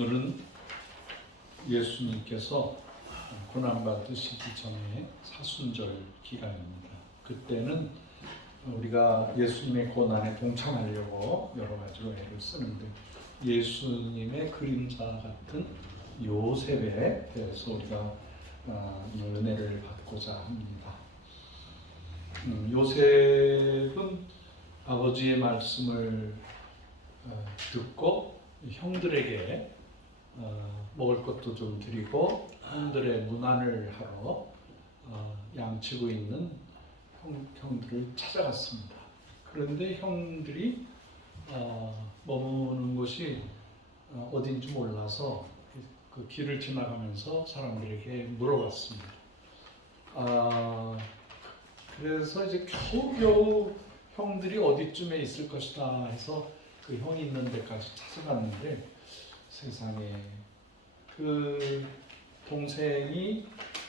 오늘은 예수님께서 고난받으시기 전에 사순절 기간입니다. 그때는 우리가 예수님의 고난에 동참하려고 여러 가지로 애를 쓰는데 예수님의 그림자 같은 요셉에 대해서 우리가 은혜를 받고자 합니다. 요셉은 아버지의 말씀을 듣고 형들에게 먹을 것도 좀 드리고 형들의 문안을 하러 양치고 있는 형들을 찾아갔습니다. 그런데 형들이 머무는 곳이 어딘지 몰라서 그 길을 지나가면서 사람들에게 물어봤습니다. 그래서 이제 겨우겨우 형들이 어디쯤에 있을 것이다 해서 그 형이 있는 데까지 찾아갔는데 세상에 그 동생이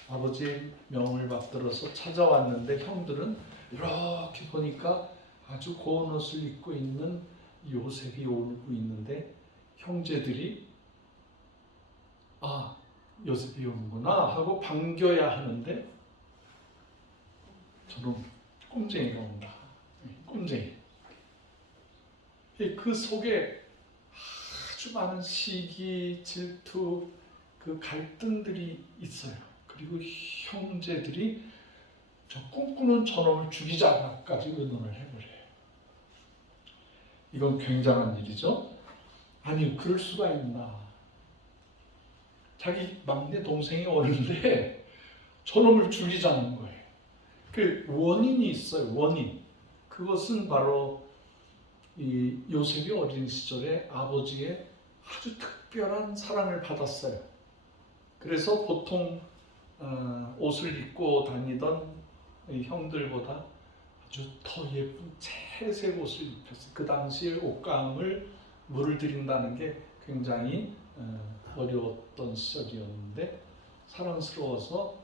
아버지의 명을 받들어서 찾아왔는데 형들은 이렇게 보니까 아주 고운 옷을 입고 있는 요셉이 오고 있는데 형제들이 요셉이 오는구나 하고 반겨야 하는데 저놈 꼼쟁이가 온다. 꼼쟁이. 그 속에 아주 많은 시기, 질투, 그 갈등들이 있어요. 그리고 형제들이 저 꿈꾸는 저놈을 죽이자까지 의논을 해버려요. 이건 굉장한 일이죠. 아니 그럴 수가 있나. 자기 막내 동생이 오는데 저놈을 죽이자는 거예요. 그 원인이 있어요. 원인. 그것은 바로 이 요셉이 어린 시절에 아버지의 아주 특별한 사랑을 받았어요. 그래서 보통 옷을 입고 다니던 형들보다 아주 더 예쁜 채색 옷을 입혔어요. 그 당시에 옷감을 물을 들인다는 게 굉장히 어려웠던 시절이었는데 사랑스러워서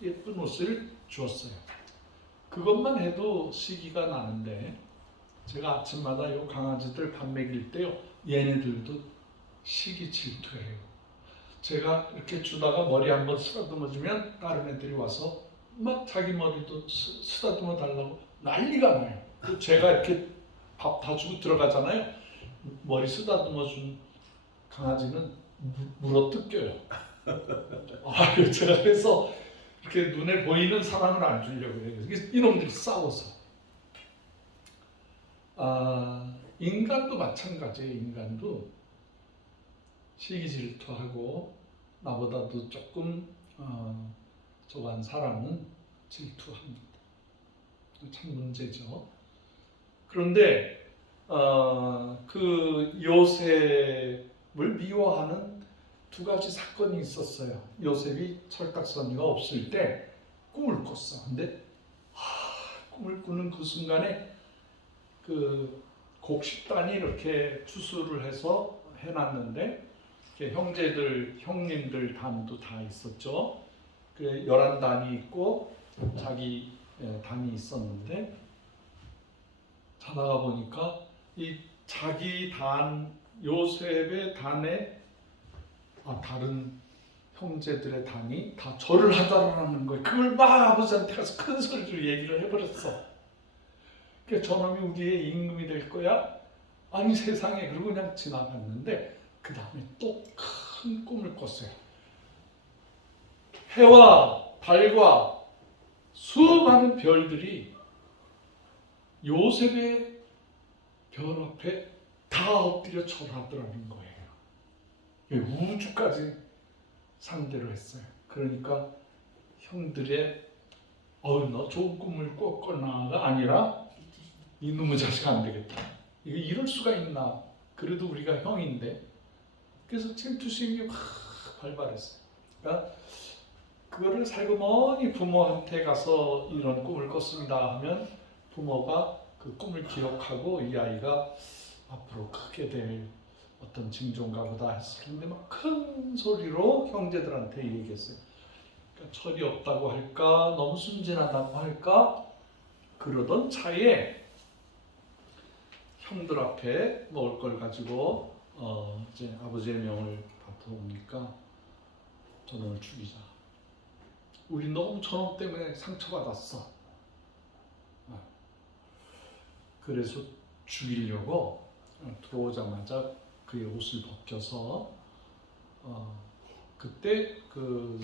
예쁜 옷을 주었어요. 그것만 해도 시기가 나는데 제가 아침마다 요 강아지들 밥 먹일 때요 얘네들도 시기 질투해요. 제가 이렇게 주다가 머리 한번 쓰다듬어주면 다른 애들이 와서 막 자기 머리도 쓰다듬어 달라고 난리가 나요. 제가 이렇게 밥 다 주고 들어가잖아요. 머리 쓰다듬어준 강아지는 물어 뜯겨요. 제가 그래서 이렇게 눈에 보이는 사랑을 안 주려고 해요. 이놈들이 싸워서. 인간도 마찬가지예요. 인간도 시기 질투하고 나보다도 조금 저한 사람은 질투합니다. 참 문제죠. 그런데 그 요셉을 미워하는 두 가지 사건이 있었어요. 요셉이 철딱서니가 없을 때 꿈을 꿨어. 근데 꿈을 꾸는 그 순간에 그 곡식단이 이렇게 추수를 해서 해놨는데 형제들, 형님들 단도 다 있었죠. 그 11단이 있고 자기 단이 있었는데 자다가 보니까 이 자기 단, 요셉의 단에 다른 형제들의 단이 다 절을 하더라는 거예요. 그걸 막 아버지한테 가서 큰 소리로 얘기를 해버렸어. 그러니까 저놈이 우리의 임금이 될 거야? 아니 세상에. 그러고 그냥 지나갔는데 그 다음에 또 큰 꿈을 꿨어요. 해와 달과 수많은 별들이 요셉의 별 앞에 다 엎드려 절하더라는 거예요. 우주까지 상대로 했어요. 그러니까 형들의 너 좋은 꿈을 꿨거나가 아니라 이놈의 자식 안 되겠다. 이거 이럴 수가 있나. 그래도 우리가 형인데. 그래서 질투심이 확 발발했어요. 그러니까 그거를 살그머니 부모한테 가서 이런 꿈을 꿨습니다 하면 부모가 그 꿈을 기억하고 이 아이가 앞으로 크게 될 어떤 징조인가 보다 했었는데 막 큰 소리로 형제들한테 얘기했어요. 그러니까 철이 없다고 할까 너무 순진하다고 할까 그러던 차에 형들 앞에 먹을 걸 가지고 이제 아버지의 명을 받아오니까 저놈을 죽이자. 우리 너무 저놈 때문에 상처받았어. 그래서 죽이려고 들어오자마자 그의 옷을 벗겨서 그때 그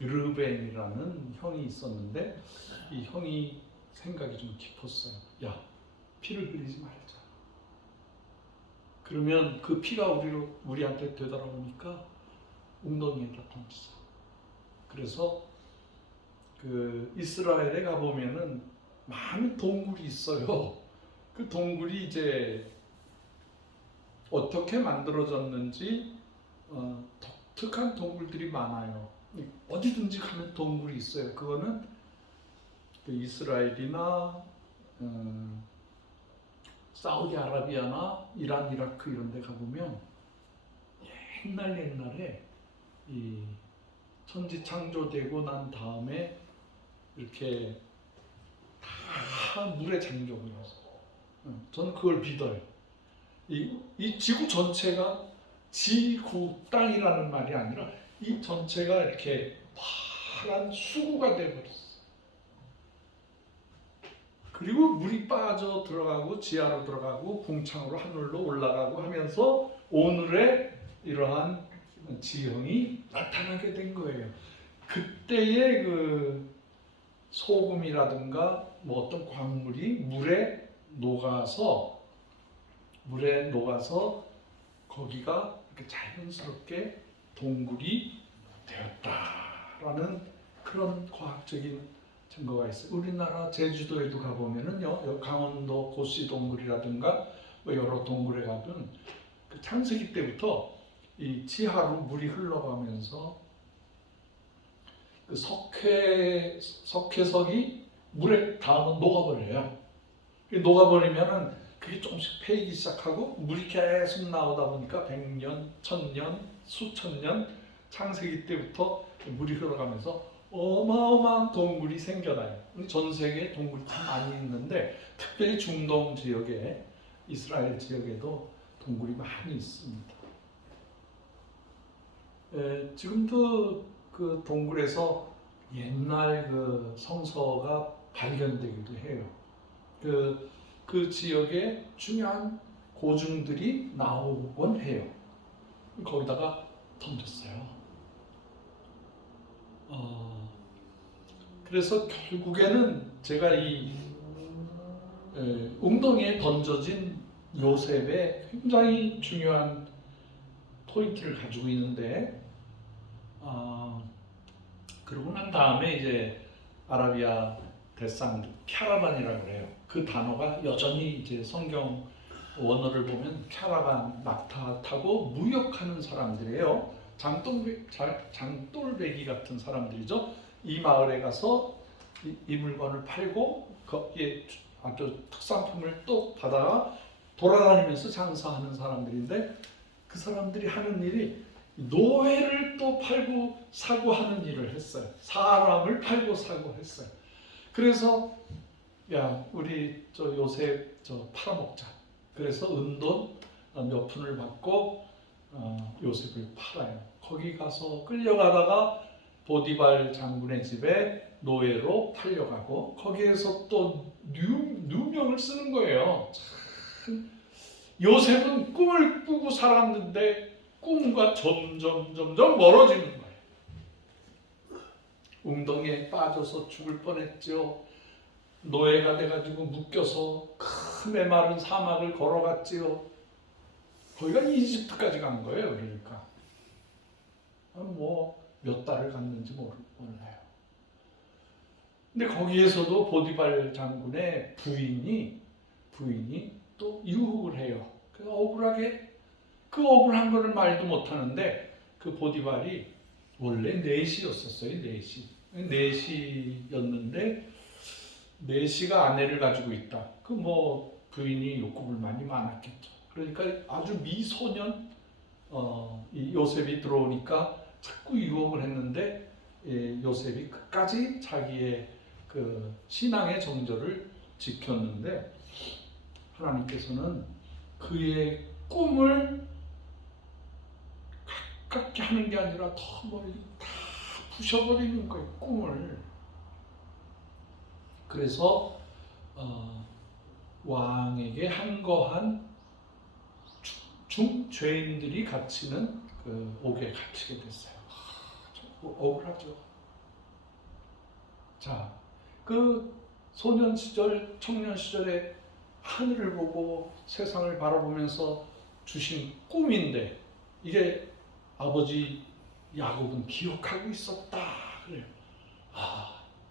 르벤이라는 형이 있었는데 이 형이 생각이 좀 깊었어요. 야, 피를 흘리지 말자. 그러면 그 피가 우리한테 되돌아오니까 웅덩이에다 던지자. 그래서 그 이스라엘에 가보면은 많은 동굴이 있어요. 그 동굴이 이제 어떻게 만들어졌는지 독특한 동굴들이 많아요. 어디든지 가면 동굴이 있어요. 그거는 그 이스라엘이나 사우디아라비아나 이란, 이라크 이런 데 가보면 옛날에 이 천지 창조되고 난 다음에 이렇게 다 물에 잠겨버려서 저는 그걸 믿어요. 이 지구 전체가 지구 땅이라는 말이 아니라 이 전체가 이렇게 파란 수구가 되어버렸어요. 그리고 물이 빠져 들어가고 지하로 들어가고 궁창으로 하늘로 올라가고 하면서 오늘의 이러한 지형이 나타나게 된 거예요. 그때의 그 소금이라든가 뭐 어떤 광물이 물에 녹아서 거기가 이렇게 자연스럽게 동굴이 되었다라는 그런 과학적인 증거가 있어요. 우리나라 제주도에도 가보면은요, 강원도 고씨 동굴이라든가 뭐 여러 동굴에 가면 그 창세기 때부터 이 지하로 물이 흘러가면서 그 석회석이 물에 닿으면 녹아버려요. 녹아버리면은 그게 조금씩 패이기 시작하고 물이 계속 나오다 보니까 100년, 1000년, 수천 년 창세기 때부터 물이 흘러가면서 어마어마한 동굴이 생겨나요. 전 세계에 동굴이 참 많이 있는데 특별히 중동 지역에 이스라엘 지역에도 동굴이 많이 있습니다. 지금도 그 동굴에서 옛날 그 성서가 발견되기도 해요. 그 지역에 중요한 고증들이 나오곤 해요. 거기다가 던졌어요. 그래서 결국에는 제가 이 웅덩이에 던져진 요셉의 굉장히 중요한 포인트를 가지고 있는데, 그러고 난 다음에 이제 아라비아 대상 캐러반이라고 해요. 그 단어가 여전히 이제 성경 원어를 보면 캐러반, 낙타 타고 무역하는 사람들이에요. 장돌배기 같은 사람들이죠. 이 마을에 가서 이 물건을 팔고 거기에 아주 특산품을 또 받아 돌아다니면서 장사하는 사람들인데, 그 사람들이 하는 일이 노예를 또 팔고 사고 하는 일을 했어요. 사람을 팔고 사고 했어요. 그래서 야, 우리 저 요셉 저 팔아먹자. 그래서 은돈 몇 푼을 받고 요셉을 팔아요. 거기 가서 끌려가다가 보디발 장군의 집에 노예로 팔려가고 거기에서 또 누명을 쓰는 거예요. 요셉은 꿈을 꾸고 살았는데 꿈과 점점 멀어지는 거예요. 웅덩이에 빠져서 죽을 뻔했죠. 노예가 돼가지고 묶여서 큰 메마른 사막을 걸어갔지요. 거기가 이집트까지 간 거예요. 그러니까 뭐 몇 달을 갔는지 몰라요. 근데 거기에서도 보디발 장군의 부인이 또 유혹을 해요. 그래서 억울하게 그 억울한 거를 말도 못하는데 그 보디발이 원래 넷이었어요. 넷이었는데 넷이가 아내를 가지고 있다. 그 뭐 부인이 욕구를 많이 많았겠죠. 그러니까 아주 미소년 이 요셉이 들어오니까 자꾸 유혹을 했는데 요셉이 끝까지 자기의 그 신앙의 정절을 지켰는데 하나님께서는 그의 꿈을 가깝게 하는 게 아니라 더 멀리 다 부셔버리는 거예요, 꿈을. 그래서 왕에게 한거한 중죄인들이 갇히는 그 옥에 갇히게 됐어요. 억울하죠. 자, 그 소년 시절, 청년 시절에 하늘을 보고 세상을 바라보면서 주신 꿈인데 이게 아버지 야곱은 기억하고 있었다 그래요.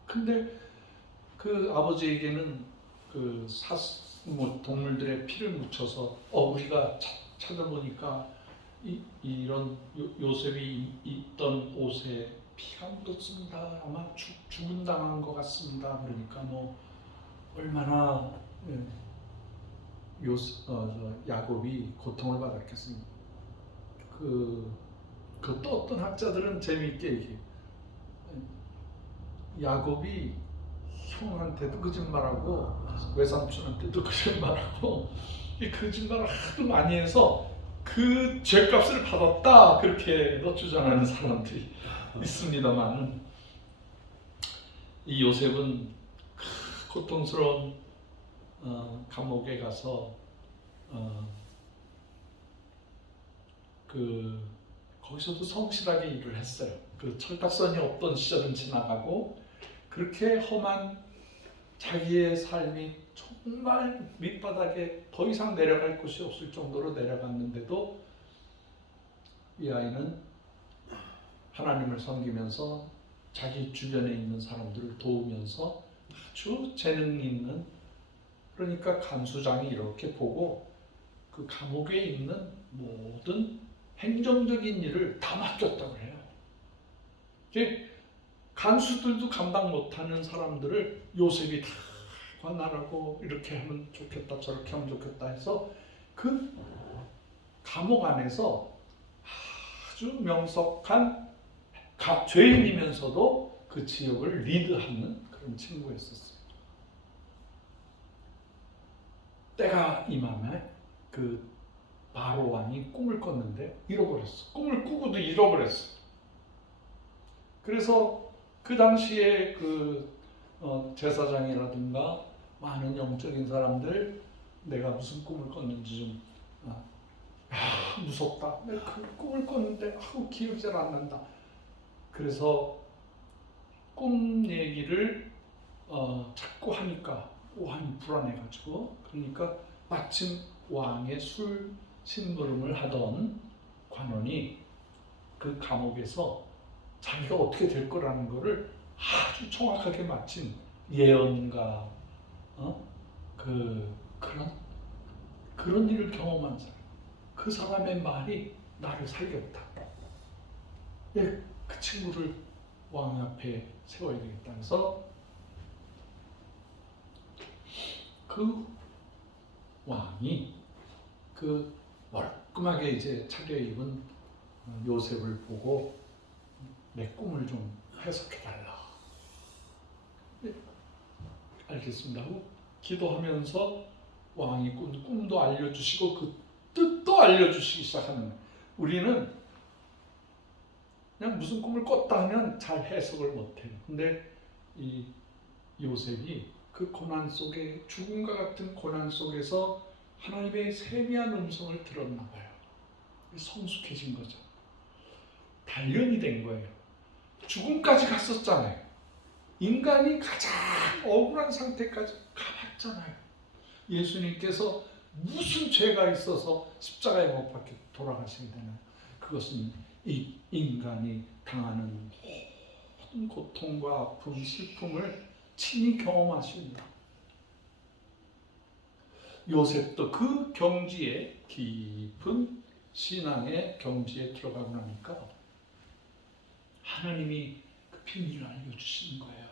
근데 그 아버지에게는 그 동물들의 피를 묻혀서 우리가 찾아보니까 이런 요셉이 입던 옷에 피가 묻었습니다. 아마 죽은 당한 것 같습니다. 그러니까 뭐 얼마나 야곱이 고통을 받았겠습니까? 또 어떤 학자들은 재미있게 얘기해요. 야곱이 형한테도 거짓말하고 외삼촌한테도 거짓말하고 이 거짓말을 하도 많이 해서 그 죄값을 받았다 그렇게 주장하는 사람들이 있습니다만 이 요셉은 고통스러운 감옥에 가서 거기서도 성실하게 일을 했어요. 그 철딱선이 없던 시절은 지나가고 그렇게 험한 자기의 삶이 정말 밑바닥에 더 이상 내려갈 곳이 없을 정도로 내려갔는데도 이 아이는 하나님을 섬기면서 자기 주변에 있는 사람들을 도우면서 아주 재능 있는, 그러니까 간수장이 이렇게 보고 그 감옥에 있는 모든 행정적인 일을 다 맡겼다고 해요. 간수들도 감당 못하는 사람들을 요셉이 다 관할하고 이렇게 하면 좋겠다 저렇게 하면 좋겠다 해서 그 감옥 안에서 아주 명석한 죄인이면서도 그 지역을 리드하는 그런 친구였었어요. 때가 임하면 그 바로 왕이 꿈을 꿨는데 잃어버렸어. 꿈을 꾸고도 잃어버렸어. 그래서 그 당시에 제사장이라든가 많은 영적인 사람들 내가 무슨 꿈을 꿨는지 좀 무섭다. 내가 그 꿈을 꿨는데 기억이 잘 안 난다. 그래서 꿈 얘기를 자꾸 하니까 왕이 불안해가지고 그러니까 마침 왕의 술 심부름을 하던 관원이 그 감옥에서 자기가 어떻게 될 거라는 거를 아주 정확하게 마친 예언가 그런 일을 경험한 사람, 그 사람의 말이 나를 살렸다. 그 친구를 왕 앞에 세워야 되겠다 해서 그 왕이 그 멀끔하게 이제 차려입은 요셉을 보고 내 꿈을 좀 해석해달라. 네, 알겠습니다 하고 기도하면서 왕이 꾼 꿈도 알려주시고 그 뜻도 알려주시기 시작하는 거예요. 우리는 그냥 무슨 꿈을 꿨다 하면 잘 해석을 못해요. 근데 이 요셉이 그 고난 속에, 죽음과 같은 고난 속에서 하나님의 세미한 음성을 들었나 봐요. 성숙해진 거죠. 단련이 된 거예요. 죽음까지 갔었잖아요. 인간이 가장 억울한 상태까지 가봤잖아요. 예수님께서 무슨 죄가 있어서 십자가에 못 박혀 돌아가셔야 되나요? 그것은 이 인간이 당하는 모든 고통과 아픔, 슬픔을 친히 경험하십니다. 요셉도 그 경지에, 깊은 신앙의 경지에 들어가고 나니까 하나님이 그 비밀을 알려주시는 거예요.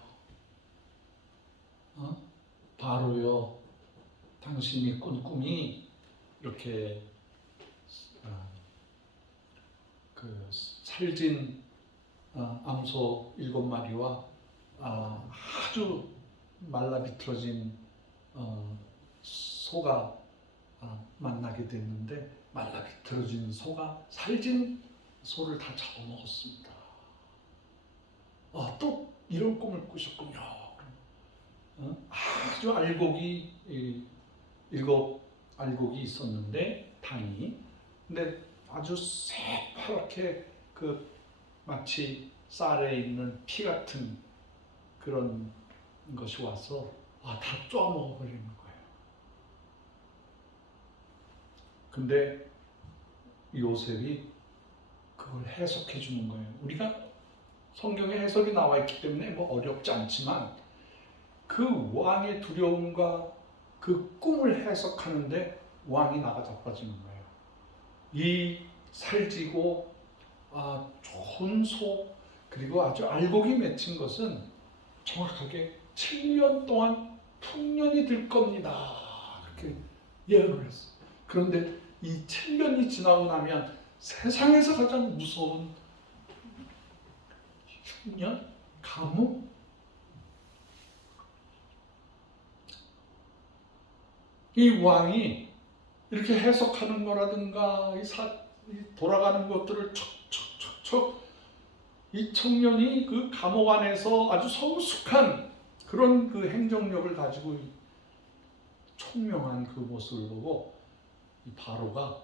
바로요, 당신이 꾼 꿈이 이렇게 살진 암소 7마리와 아주 말라비틀어진 소가 만나게 됐는데, 말라비틀어진 소가 살진 소를 다 잡아먹었습니다. 또 이런 꿈을 꾸셨군요. 아주 일곱 알곡이 있었는데 당이, 근데 아주 새파랗게 그 마치 쌀에 있는 피 같은 그런 것이 와서 다 쪼아먹어 버리는 거예요. 근데 요셉이 그걸 해석해 주는 거예요. 우리가 성경에 해석이 나와 있기 때문에 어렵지 않지만 그 왕의 두려움과 그 꿈을 해석하는데 왕이 나가 자빠지는 거예요. 이 살지고 좋은 소, 그리고 아주 알곡이 맺힌 것은 정확하게 7년 동안 풍년이 될 겁니다. 그렇게 예언을 했어요. 그런데 이 7년이 지나고 나면 세상에서 가장 무서운 흉년, 가뭄, 이 왕이 이렇게 해석하는 거라든가 이 돌아가는 것들을 척척척척 이 청년이 그 감옥 안에서 아주 성숙한 그런 그 행정력을 가지고 총명한 그 모습을 보고 이 바로가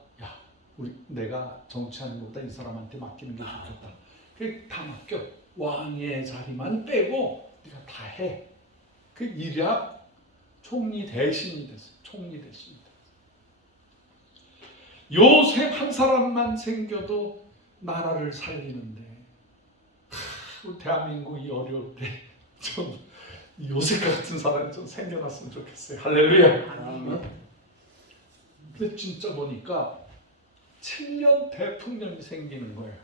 내가 정치하는 것보다 이 사람한테 맡기는 게 좋겠다. 그래 다 맡겨. 왕의 자리만 빼고 네가 다 해. 그 일약 총리 대신이 됐어요. 총리 대신이 됐어요. 요셉 한 사람만 생겨도 나라를 살리는데 대한민국이 어려울 때 좀 요셉 같은 사람이 좀 생겨났으면 좋겠어요. 할렐루야. 근데 진짜 보니까 7년 대풍년이 생기는 거예요.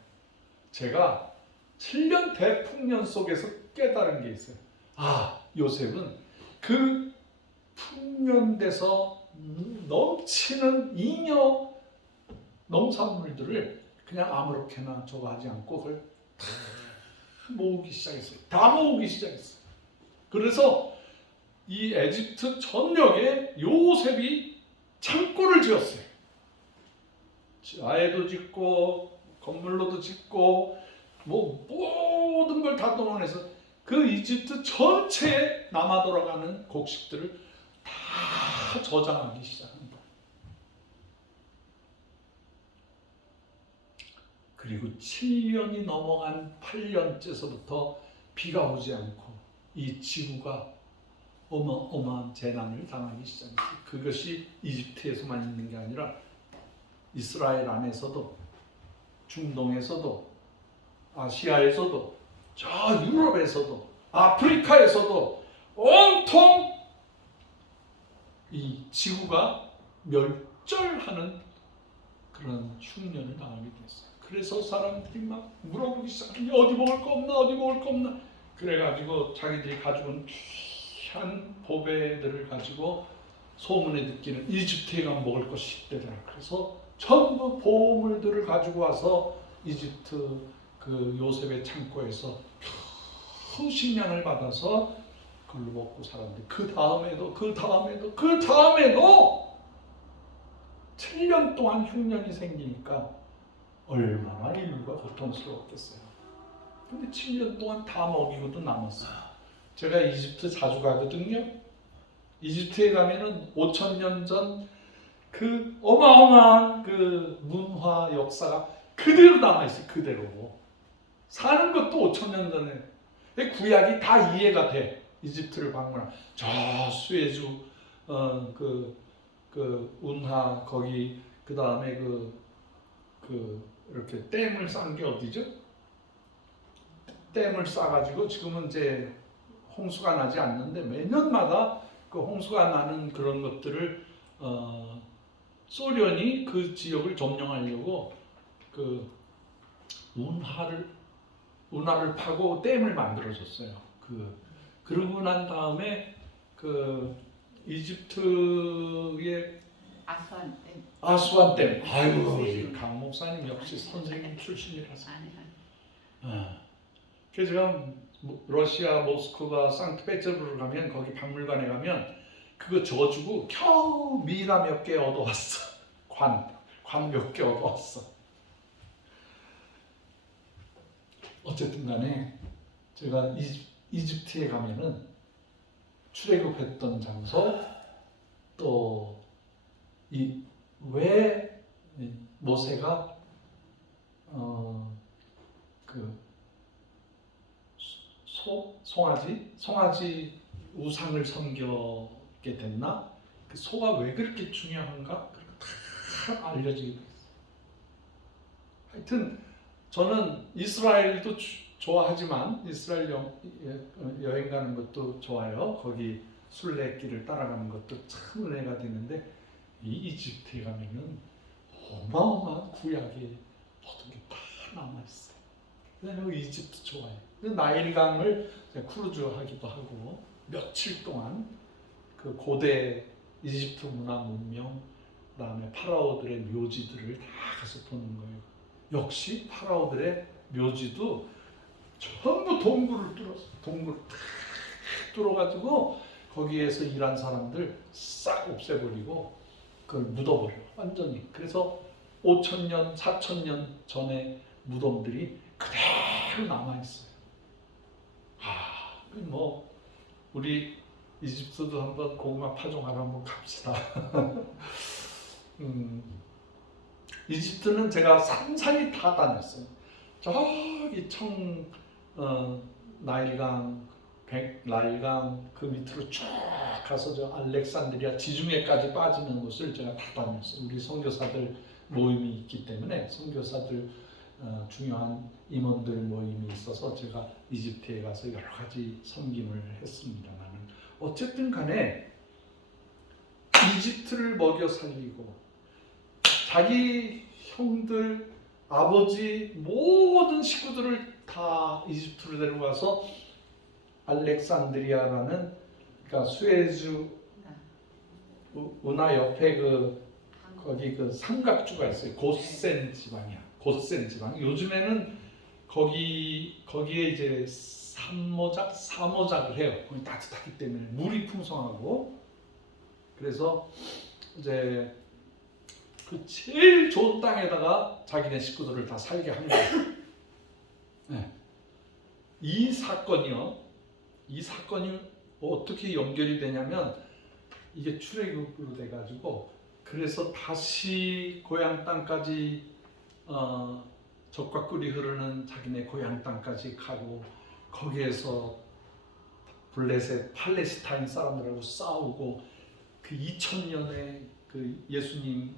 제가 7년 대풍년 속에서 깨달은 게 있어요. 요셉은 그 풍년돼서 넘치는 잉여 농산물들을 그냥 아무렇게나 저거 하지 않고 그걸 다 모으기 시작했어요. 다 모으기 시작했어요. 그래서 이 에집트 전역에 요셉이 창고를 지었어요. 지하에도 짓고 건물로도 짓고 모든 걸 다 동원해서 그 이집트 전체에 남아 돌아가는 곡식들을 다 저장하기 시작한 거예요. 그리고 7년이 넘어간 8년째서부터 비가 오지 않고 이 지구가 어마어마한 재난을 당하기 시작했어요. 그것이 이집트에서만 있는 게 아니라 이스라엘 안에서도, 중동에서도, 아시아에서도, 저 유럽에서도, 아프리카에서도 온통 이 지구가 멸절하는 그런 흉년을 당하게 됐어요. 그래서 사람들이 막 물어보기 시작해요. 어디 먹을 거 없나? 어디 먹을 거 없나? 그래가지고 자기들이 가지고 온 귀한 보배들을 가지고 소문에 듣기는 이집트에 가면 먹을 것이 있대더라. 그래서 전부 보물들을 가지고 와서 이집트 그 요셉의 창고에서 큰 식량을 받아서 그걸로 먹고 살았는데 그 다음에도 7년 동안 흉년이 생기니까 얼마나 인류가 고통스러웠겠어요. 근데 7년 동안 다 먹이고도 남았어요. 제가 이집트 자주 가거든요. 이집트에 가면은 5,000년 전 그 어마어마한 그 문화 역사가 그대로 남아있어요. 그대로. 사는 것도 5,000년 전에. 구약이 다 이해가 돼. 이집트를 방문한 저 수에즈 그 운하 거기 그 다음에 이렇게 댐을 쌓은 게 어디죠? 댐을 쌓아가지고 지금은 이제 홍수가 나지 않는데 매년마다 그 홍수가 나는 그런 것들을 소련이 그 지역을 점령하려고 그 운하를 파고 댐을 만들어줬어요. 그러고 난 다음에 그 이집트의 아수안 댐. 아이고 강 목사님 역시 선생님 출신이라서. 그래서 제가 러시아 모스크바 상트페테르부르크 가면 거기 박물관에 가면 그거 줘주고 겨우 미나 몇 개 얻어왔어. 관 몇 개 얻어왔어. 어쨌든 간에 제가 이집트에 가면은 출애굽했던 장소, 또 왜 모세가 그 송아지 우상을 섬기게 됐나? 그 소가 왜 그렇게 중요한가? 다 알려지게 됐어요. 하여튼 저는 이스라엘도 좋아하지만 이스라엘 여행 가는 것도 좋아요. 거기 순례길을 따라가는 것도 참 은혜가 되는데 이 이집트에 가면은 어마어마한 구약의 모든 게 다 남아 있어요. 그래서 이집트 좋아해요. 나일강을 크루즈 하기도 하고 며칠 동안 그 고대 이집트 문화 문명, 그다음에 파라오들의 묘지들을 다 가서 보는 거예요. 역시 파라오들의 묘지도 전부 동굴을 뚫었어. 동굴 탁 뚫어가지고 거기에서 일한 사람들 싹 없애버리고 그걸 묻어버려. 완전히. 그래서 5,000년, 4,000년 전의 무덤들이 그대로 남아있어요. 뭐 우리 이집트도 한번 고구마 파종하러 한번 갑시다. 이집트는 제가 산산이 다 다녔어요. 저기 나일강 그 밑으로 쭉 가서 저 알렉산드리아 지중해까지 빠지는 곳을 제가 다 다녔어요. 우리 선교사들 모임이 있기 때문에 선교사들 중요한 임원들 모임이 있어서 제가 이집트에 가서 여러 가지 섬김을 했습니다만 어쨌든 간에 이집트를 먹여 살리고 자기 형들, 아버지 모든 식구들을 다 이집트로 데려가서 알렉산드리아라는 그러니까 수에즈 운하 옆에 거기 그 삼각주가 있어요. 고센 지방이야. 고센 지방. 요즘에는 거기에 이제 사모작을 해요. 거기 따뜻하기 때문에 물이 풍성하고 그래서 이제 그 제일 좋은 땅에다가 자기네 식구들을 다 살게 한 거예요. 네. 이 사건이 어떻게 연결이 되냐면 이게 출애굽으로 돼가지고 그래서 다시 고향 땅까지 젖과 꿀이 흐르는 자기네 고향 땅까지 가고 거기에서 블레셋 팔레스타인 사람들하고 싸우고 그 2000년에 그 예수님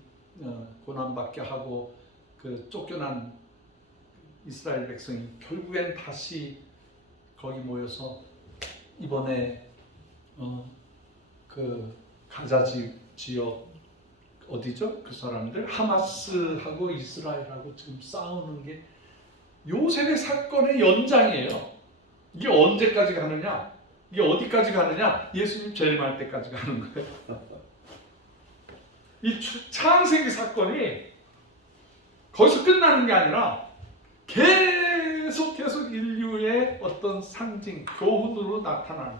고난받게 하고 그 쫓겨난 이스라엘 백성이 결국엔 다시 거기 모여서 이번에 그 가자 지역 어디죠? 그 사람들 하마스하고 이스라엘하고 지금 싸우는 게 요셉의 사건의 연장이에요. 이게 언제까지 가느냐? 이게 어디까지 가느냐? 예수님 재림할 때까지 가는 거예요. 이 창세기 사건이 거기서 끝나는 게 아니라 계속 인류의 어떤 상징, 교훈으로 나타나는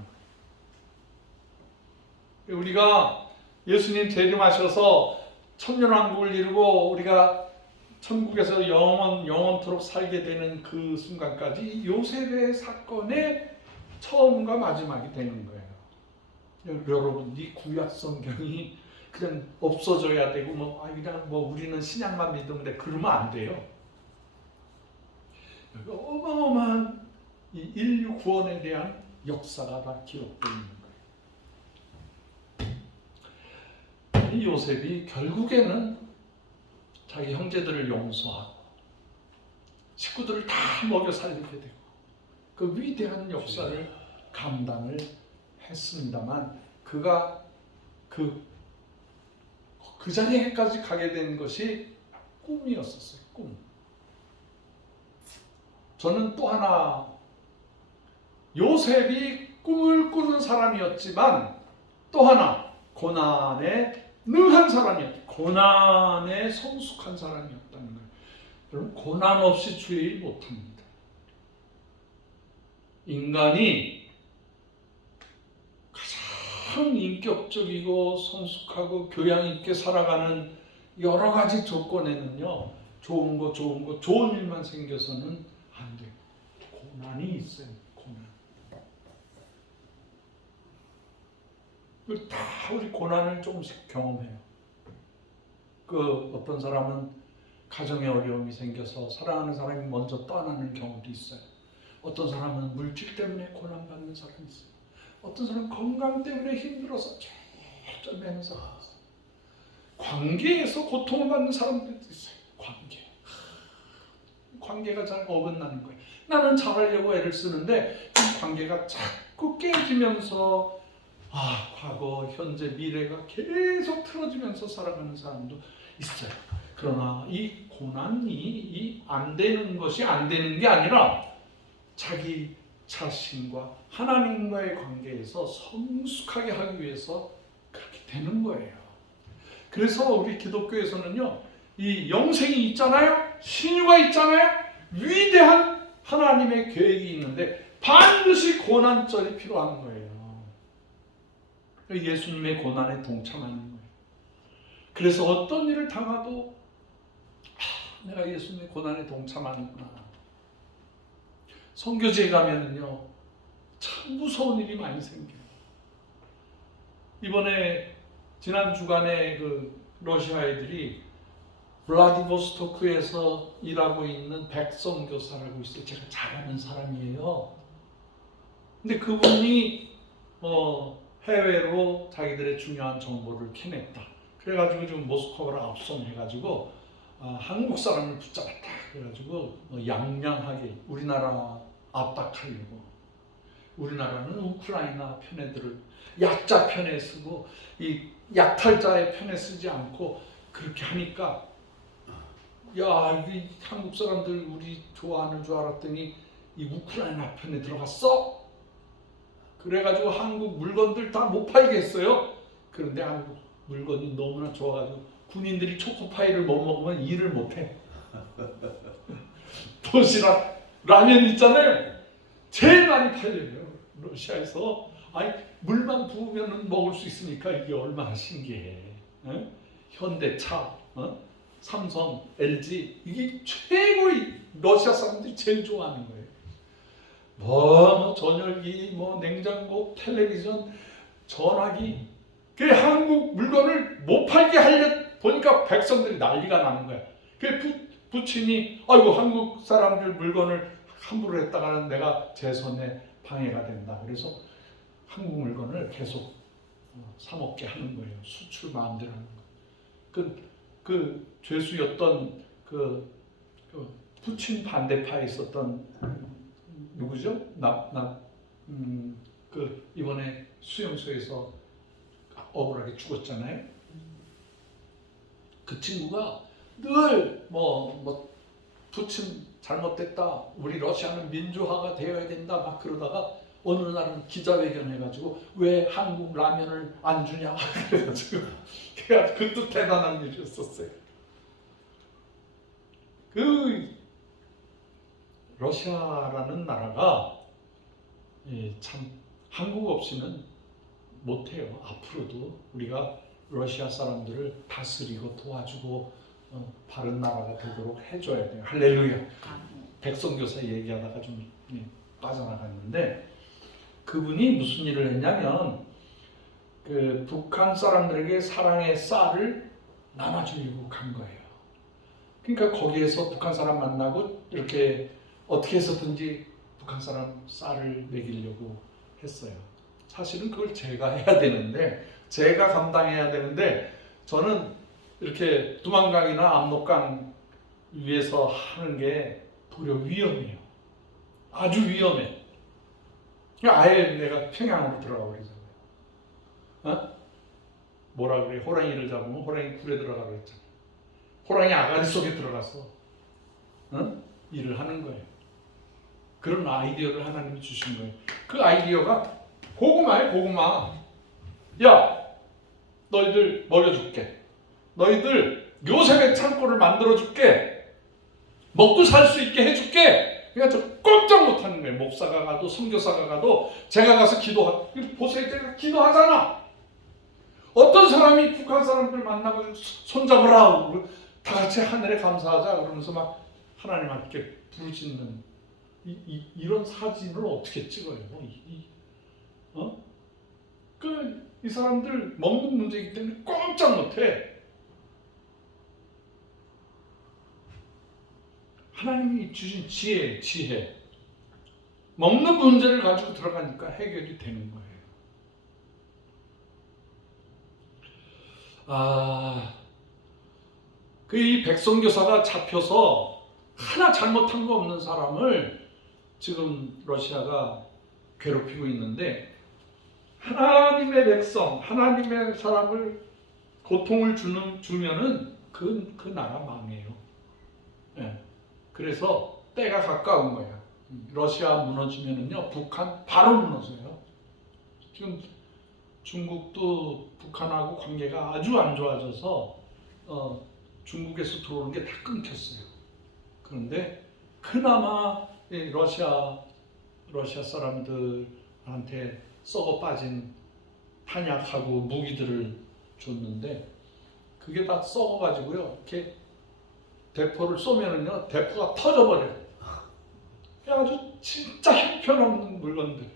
거예요. 우리가 예수님 재림하셔서 천년왕국을 이루고 우리가 천국에서 영원토록 살게 되는 그 순간까지 요셉의 사건의 처음과 마지막이 되는 거예요. 여러분, 이 구약 성경이 그냥 없어져야 되고 그냥 우리는 신약만 믿으면 돼 그러면 안 돼요. 어마어마한 이 인류 구원에 대한 역사가 다 기록되어 있는 거예요. 이 요셉이 결국에는 자기 형제들을 용서하고 식구들을 다 먹여 살리게 되고 그 위대한 역사를 감당을 했습니다만 그가 그 자리에까지 가게 된 것이 꿈이었었어요. 꿈. 저는 또 하나 요셉이 꿈을 꾸는 사람이었지만 또 하나 고난에 능한 사람이었다. 고난에 성숙한 사람이었다는 거예요. 여러분, 고난 없이 주의 일 못합니다. 인간이 가장 인격적이고 성숙하고 교양 있게 살아가는 여러 가지 조건에는요, 좋은 일만 생겨서는 안 돼요. 고난이 있어요. 고난. 다 우리 고난을 조금씩 경험해요. 어떤 사람은 가정에 어려움이 생겨서 사랑하는 사람이 먼저 떠나는 경우도 있어요. 어떤 사람은 물질 때문에 고난받는 사람이 있어요. 어떤 사람은 건강 때문에 힘들어서 쩔쩔매는 사람이 있어요. 관계에서 고통을 받는 사람들도 있어요. 관계가 잘 어긋나는 거예요. 나는 잘하려고 애를 쓰는데 관계가 자꾸 깨지면서 과거, 현재, 미래가 계속 틀어지면서 살아가는 사람도 있어요. 그러나 이 고난이 안 되는 것이 안 되는 게 아니라 자기 자신과 하나님과의 관계에서 성숙하게 하기 위해서 그렇게 되는 거예요. 그래서 우리 기독교에서는요, 이 영생이 있잖아요, 신유가 있잖아요, 위대한 하나님의 계획이 있는데 반드시 고난절이 필요한 거예요. 예수님의 고난에 동참하는 거예요. 그래서 어떤 일을 당하도 내가 예수님의 고난에 동참하는구나. 선교지에 가면은요, 참 무서운 일이 많이 생겨요. 이번에 지난 주간에 러시아 애들이 블라디보스토크에서 일하고 있는 백선교사라고 있어요. 제가 잘 아는 사람이에요. 근데 그분이 해외로 자기들의 중요한 정보를 캐냈다. 그래가지고 지금 모스크바로 압송해가지고 한국 사람을 붙잡았다. 그래가지고 양양하게 우리나라 압박하려고. 우리나라는 우크라이나 편애들을 약자 편에 쓰고 이 약탈자의 편에 쓰지 않고 그렇게 하니까 이 한국 사람들 우리 좋아하는 줄 알았더니 이 우크라이나 편에 들어갔어. 그래가지고 한국 물건들 다 못 팔게 했어요. 그런데 한국 물건이 너무나 좋아가지고 군인들이 초코파이를 못 먹으면 일을 못해. 도시락, 라면 있잖아요. 제일 많이 팔려요. 러시아에서. 물만 부으면 먹을 수 있으니까 이게 얼마나 신기해. 현대차, 삼성, LG 이게 최고의 러시아 사람들이 제일 좋아하는 거예요. 전열기, 냉장고, 텔레비전, 전화기. 그 한국 물건을 못 팔게 하려 보니까 백성들이 난리가 나는 거야. 그 부친이 한국 사람들 물건을 함부로 했다가는 내가 제 손에 방해가 된다. 그래서 한국 물건을 계속 사 먹게 하는 거예요. 수출 마음대로 하는 거. 그 죄수였던 그 부친 반대파에 있었던 누구죠? 이번에 수용소에서 억울하게 죽었잖아요. 그 친구가 늘 부친 잘못됐다. 우리 러시아는 민주화가 되어야 된다. 막 그러다가 어느 날은 기자회견 해가지고 왜 한국 라면을 안 주냐 그래가지고 그것도 대단한 일이었었어요. 러시아라는 나라가 참 한국 없이는 못해요. 앞으로도 우리가 러시아 사람들을 다스리고 도와주고 바른 나라가 되도록 해줘야 돼요. 할렐루야. 백성교사 얘기하다가 좀 빠져나갔는데 그분이 무슨 일을 했냐면 북한 사람들에게 사랑의 쌀을 나눠주려고 간 거예요. 그러니까 거기에서 북한 사람 만나고 이렇게 어떻게 해서든지 북한 사람 쌀을 먹이려고 했어요. 사실은 그걸 제가 해야 되는데 제가 감당해야 되는데 저는 이렇게 두만강이나 압록강 위에서 하는 게 도리어 위험해요. 아주 위험해. 아예 내가 평양으로 들어가 버리잖아요. 뭐라 그래? 호랑이를 잡으면 호랑이 굴에 들어가 그랬잖아. 호랑이 아가리 속에 들어가서 일을 하는 거예요. 그런 아이디어를 하나님이 주신 거예요. 그 아이디어가 고구마예요. 고구마. 야, 너희들 먹여줄게. 너희들 요셉의 창고를 만들어줄게. 먹고 살 수 있게 해줄게. 그러니까 저 꼼짝 못하는 거예요. 목사가 가도 선교사가 가도 제가 가서 보세요. 제가 기도하잖아. 어떤 사람이 북한 사람들 만나고 손잡으라 다 같이 하늘에 감사하자 그러면서 막 하나님 함께 부르짖는 이런 사진을 어떻게 찍어요? 이 사람들 먹는 문제이기 때문에 꼼짝 못해. 하나님이 주신 지혜. 먹는 문제를 가지고 들어가니까 해결이 되는 거예요. 이 백성교사가 잡혀서 하나 잘못한 거 없는 사람을 지금 러시아가 괴롭히고 있는데, 하나님의 백성, 하나님의 사람을 고통을 주면은 그 나라 망해요. 네. 그래서 때가 가까운 거야. 러시아 무너지면은요, 북한 바로 무너져요. 지금 중국도 북한하고 관계가 아주 안 좋아져서 중국에서 들어오는 게 다 끊겼어요. 그런데 그나마 러시아 사람들한테 썩어 빠진 탄약하고 무기들을 줬는데, 그게 다 썩어가지고요, 이렇게 대포를 쏘면은요, 대포가 터져버려요. 아주 진짜 형편없는 물건들.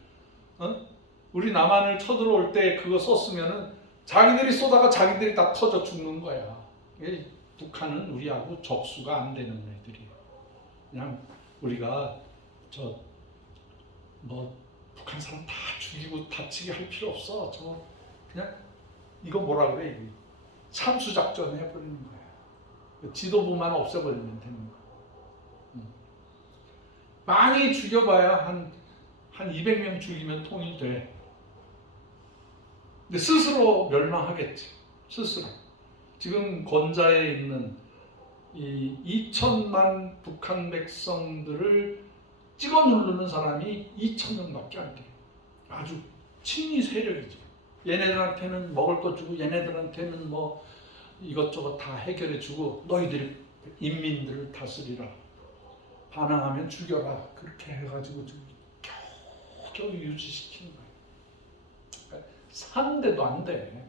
우리 남한을 쳐들어올 때 그거 썼으면은 자기들이 쏘다가 자기들이 다 터져 죽는 거야. 북한은 우리하고 접수가 안 되는 애들이에요. 그냥 우리가 북한 사람 다 죽이고 다치게 할 필요 없어. 그냥 이거 뭐라 그래? 참수작전 해버리는 거야. 지도부만 없애버리면 되는 거야. 많이 죽여봐야 한 200명 죽이면 통일이 돼. 근데 스스로 멸망하겠지. 스스로. 지금 권자에 있는 이 2천만 북한 백성들을 찍어 누르는 사람이 2,000명밖에 안 돼요. 아주 친위 세력이죠. 얘네들한테는 먹을 것 주고, 얘네들한테는 뭐 이것저것 다 해결해 주고, 너희들이 인민들을 다스리라. 반항하면 죽여라. 그렇게 해가지고 겨우 유지시키는 거예요. 그러니까 상대도 안 돼.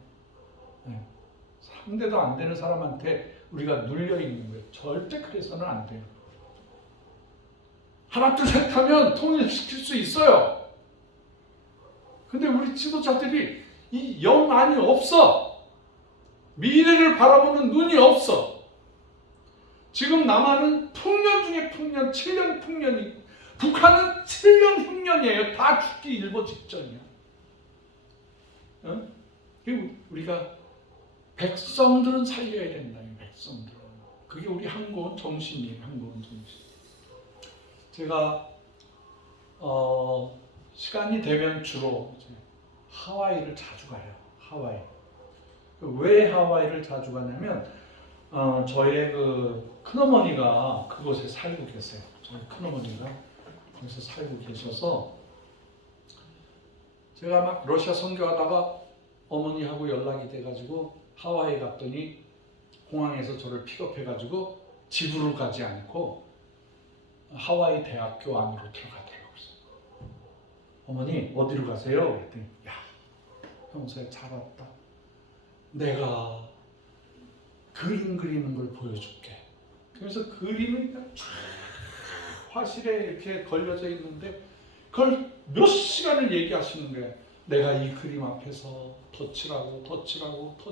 상대도 안 되는 사람한테 우리가 눌려 있는 거예요. 절대 그래서는 안 돼요. 하나 둘 셋 하면 통일시킬 수 있어요. 근데 우리 지도자들이 이 영안이 없어. 미래를 바라보는 눈이 없어. 지금 남한은 풍년 중에 풍년, 7년 풍년이, 북한은 7년 흉년이에요. 다 죽기 일보 직전이야. 그리고 우리가 백성들은 살려야 된다. 백성들은. 그게 우리 한국은 정신이에요. 한국은 정신. 제가 시간이 되면 주로 하와이를 자주 가요. 하와이. 왜 하와이를 자주 가냐면 저의 큰어머니가 그곳에 살고 계세요. 저희 큰어머니가 거기서 살고 계셔서 제가 막 러시아 선교하다가 어머니하고 연락이 돼가지고 하와이 갔더니 공항에서 저를 픽업해가지고 집으로 가지 않고 하와이 대학교 안으로 들어가더라고요. 어머니 어디로 가세요? 그랬더니 야 평소에 잘 왔다. 내가 그림 그리는 걸 보여줄게. 그래서 그림이 쫙 화실에 이렇게 걸려져 있는데 그걸 몇 시간을 얘기하시는 거예요. 내가 이 그림 앞에서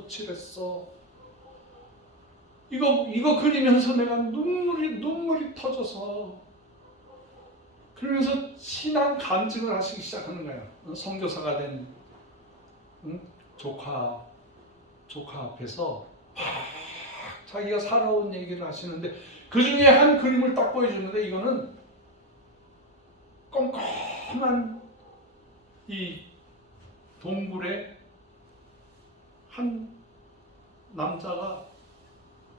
덧칠했어. 이거 그리면서 내가 눈물이 터져서 그러면서 신앙 간증을 하시기 시작하는 거야. 선교사가 된 조카 앞에서 자기가 살아온 얘기를 하시는데 그 중에 한 그림을 딱 보여주는데 이거는 껌껌한 이 동굴에 한 남자가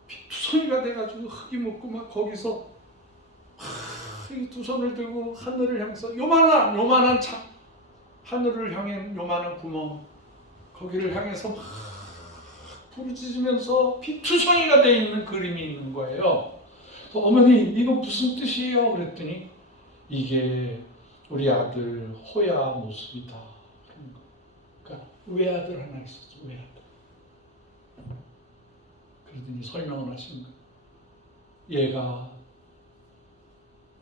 피투성이가 돼가지고 흙이 묻고 막 거기서 이 두 손을 들고 하늘을 향해서 요만한 하늘을 향해 요만한 구멍 거기를 향해서 막 부르짖으면서 피투성이가 돼 있는 그림이 있는 거예요. 어머니 이거 무슨 뜻이에요? 그랬더니 이게 우리 아들 호야 모습이다. 그러니까 외아들 하나 있었죠. 외아들. 그러더니 설명을 하신 거예요. 얘가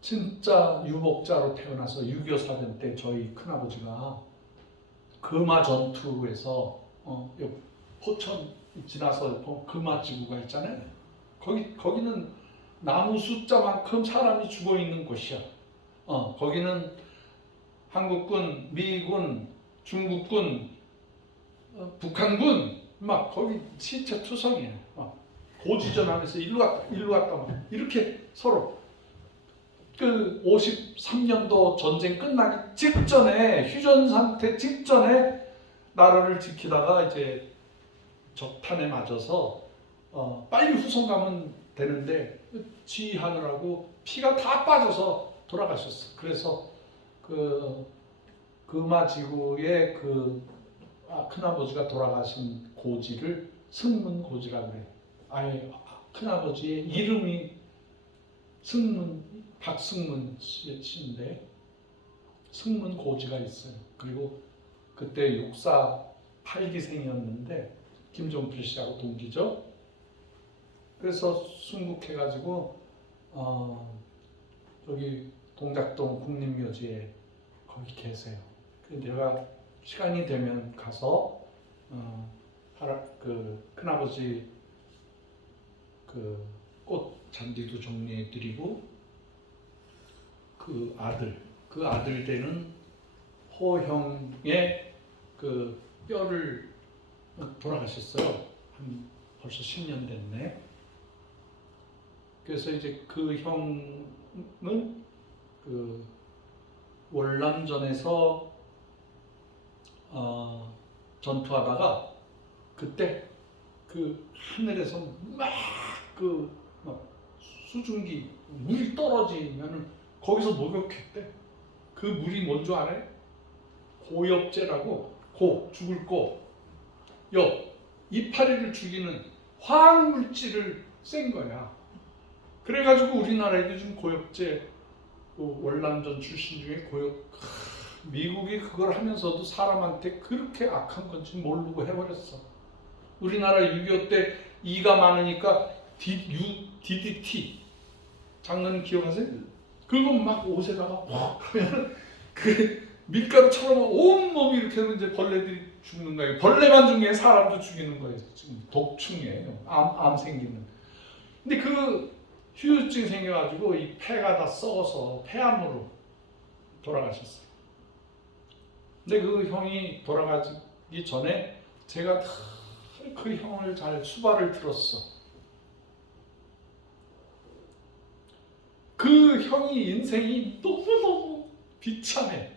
진짜 유복자로 태어나서 6.25 사변 때 저희 큰아버지가 금화 전투에서 포천 지나서 금화 지구가 있잖아요. 거기는 나무 숫자만큼 사람이 죽어 있는 곳이야. 거기는 한국군, 미군, 중국군, 북한군 막 거기 시체 투성이에요. 고지전하면서 일로 갔다 막 이렇게 서로 그 53년도 전쟁 끝나기 직전에 휴전 상태 직전에 나라를 지키다가 이제 적탄에 맞아서 빨리 후송 가면 되는데 지휘하느라고 피가 다 빠져서 돌아가셨어. 그래서 그 금화지구의 큰아버지가 돌아가신 고지를 승문고지라고 그래. 아예 큰아버지의 이름이 박승문 씨인데 승문고지가 있어요. 그리고 그때 육사 8기생이었는데 김종필 씨하고 동기죠. 그래서 순국해가지고 저기 동작동 국립묘지에 거기 계세요. 내가 시간이 되면 가서 큰아버지 꽃 잔디도 정리해드리고 그 아들 되는 호형의 그 뼈를 돌아가셨어요. 벌써 10년 됐네. 그래서 이제 그 형은 그 월남전에서 전투하다가 그때 그 하늘에서 막 수증기 물이 떨어지면은 거기서 목욕했대. 그 물이 뭔 줄 알아요? 고엽제라고 죽을 이파리를 죽이는 화학물질을 쓴 거야. 그래가지고 우리나라에도 지금 고엽제 월남전 출신 중에 미국이 그걸 하면서도 사람한테 그렇게 악한 건지 모르고 해버렸어. 우리나라 6.25 때 이가 많으니까 DDT 장난 기억하세요? 그거 막 옷에다가 막 하면 그 밀가루처럼 온 몸이 이렇게 하면 이제 벌레들이 죽는 거예요. 벌레만 죽는 게 사람도 죽이는 거예요. 지금 독충이에요. 암 생기는. 근데 그 휴유증 생겨가지고 이 폐가 다 썩어서 폐암으로 돌아가셨어요. 근데 그 형이 돌아가기 전에 제가 그 형을 잘 수발을 들었어. 그 형이 인생이 너무너무 비참해.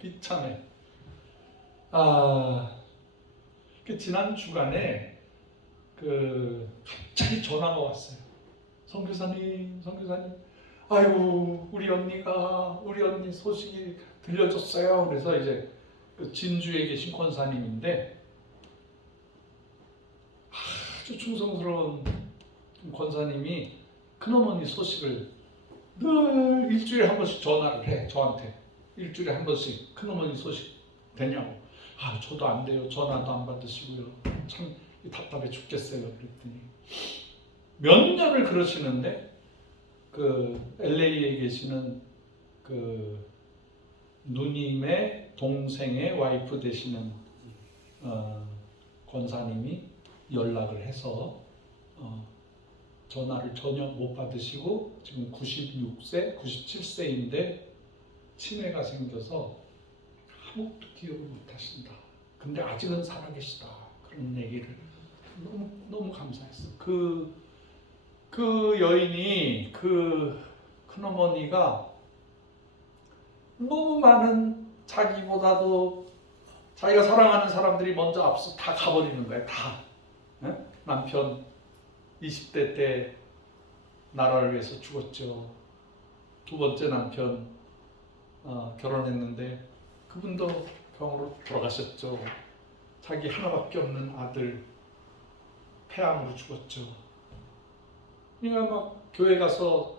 지난 주간에 갑자기 전화가 왔어요. 선교사님, 아이고 우리 언니 소식이 들려줬어요. 그래서 이제 그 진주에 계신 권사님인데 아주 충성스러운 권사님이 큰어머니 소식을 늘 일주일에 한 번씩 전화를 해. 저한테 일주일에 한 번씩 큰어머니 소식 되냐고. 저도 안 돼요. 전화도 안 받으시고요. 참 답답해 죽겠어요. 그랬더니 몇 년을 그러시는데 그 LA에 계시는 그 누님의 동생의 와이프 되시는 권사님이 연락을 해서 전화를 전혀 못 받으시고 지금 96세, 97세인데 치매가 생겨서 아무것도 기억을 못 하신다. 근데 아직은 살아계시다. 그런 얘기를 너무 감사했어. 그 여인이 큰어머니가 너무 많은 자기보다도 자기가 사랑하는 사람들이 먼저 앞서 다 가버리는 거야. 다. 남편 20대 때 나라를 위해서 죽었죠. 두 번째 남편 결혼했는데 그분도 병으로 돌아가셨죠. 자기 하나밖에 없는 아들 폐암으로 죽었죠. 그러니까 막 교회 가서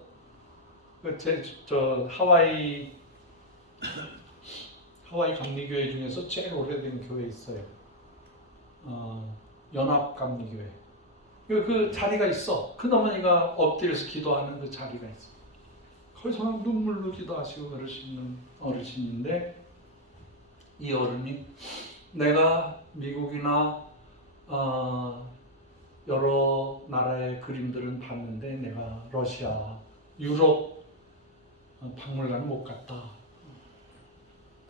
하와이 감리교회 중에서 제일 오래된 교회 있어요. 연합감리교회. 그 자리가 있어. 큰어머니가 엎드려서 기도하는 그 자리가 있어. 거기서 막 눈물로 기도하시고 어르신인데, 이 어른이 내가 미국이나 여러 나라의 그림들은 봤는데 내가 러시아, 유럽 박물관 못 갔다.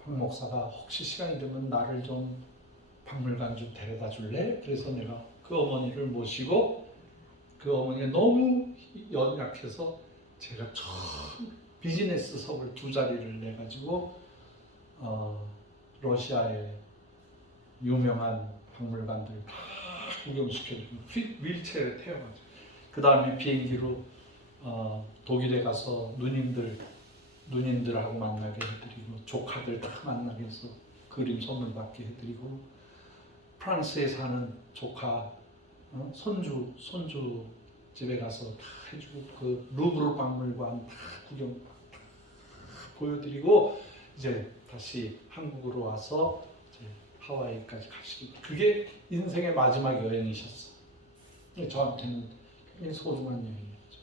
박 목사가 혹시 시간이 되면 나를 좀 박물관 좀 데려다 줄래? 그래서 내가 그 어머니를 모시고, 그 어머니가 너무 연약해서 제가 처음 비즈니스석을 2자리를 내가지고 러시아의 유명한 박물관들 다 구경시켜주고 휠체어에 태워가지고, 그 다음에 비행기로 독일에 가서 누님들하고 만나게 해드리고, 조카들 다 만나게 해서 그림 선물 받게 해드리고, 프랑스에 사는 조카 손주 집에 가서 다 해주고, 그 루브르 박물관 다 구경 다 보여드리고, 이제 다시 한국으로 와서 이제 하와이까지 가시기. 그게 인생의 마지막 여행이셨어. 저한테는 굉장히 소중한 여행이었죠.